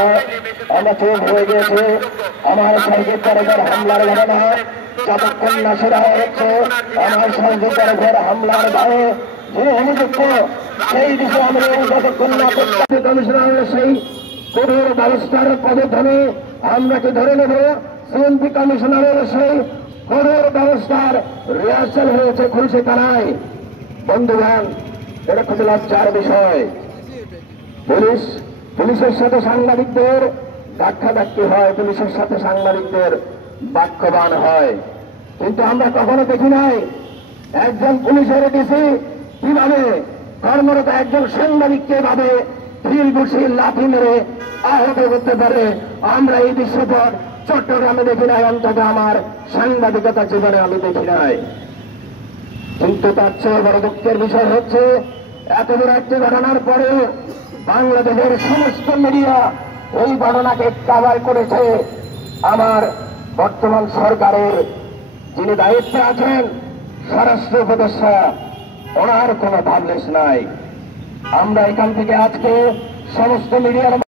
আমরা চোখ হয়ে গেছে আমার সহযোগিতার হামলার ঘটনা যতক্ষণ না সেরা হচ্ছে আমার সহযোগিতার ঘর হামলার গায়ে যে অভিযুক্ত সেই বিষয়ে আমরা যতক্ষণ না কমিশনার সেই কঠোর ব্যবস্থার পদধনে আমরাকে ধরে নেব। সিএমপি কমিশনারের সেই কঠোর ব্যবস্থার রিহার্সাল হয়েছে খুলশি থানায়। বন্ধুগণ, এটা খুব লজ্জার বিষয়। পুলিশের সাথে সাংবাদিকদের ধাক্কাধাক্কি হয়, পুলিশের সাথে সাংবাদিকদের বাক্যবান হয়, কিন্তু আমরা কখনো দেখি নাই একজন পুলিশের ডিসি কিভাবে কর্মরত একজন সাংবাদিককে ভাবে ঢিল ঘুষি লাথি মেরে আহত করতে পারে। আমরা এই দৃশ্যপট চট্টগ্রামে দেখি নাই, অন্তত আমার সাংবাদিকতা জীবনে আমি দেখি নাই। কিন্তু তার চেয়ে বড় দুঃখের বিষয় হচ্ছে এত বড় একটি ঘটনার পরে বাংলাদেশের সমস্ত মিডিয়া এই ঘটনাকে কভার করেছে। আমার বর্তমান সরকারের যিনি দায়িত্বে আছেন স্বরাষ্ট্র উপদেষ্টা, ওনার কোনো ভাবলেস নাই। আমরা এখান থেকে আজকে সমস্ত মিডিয়ার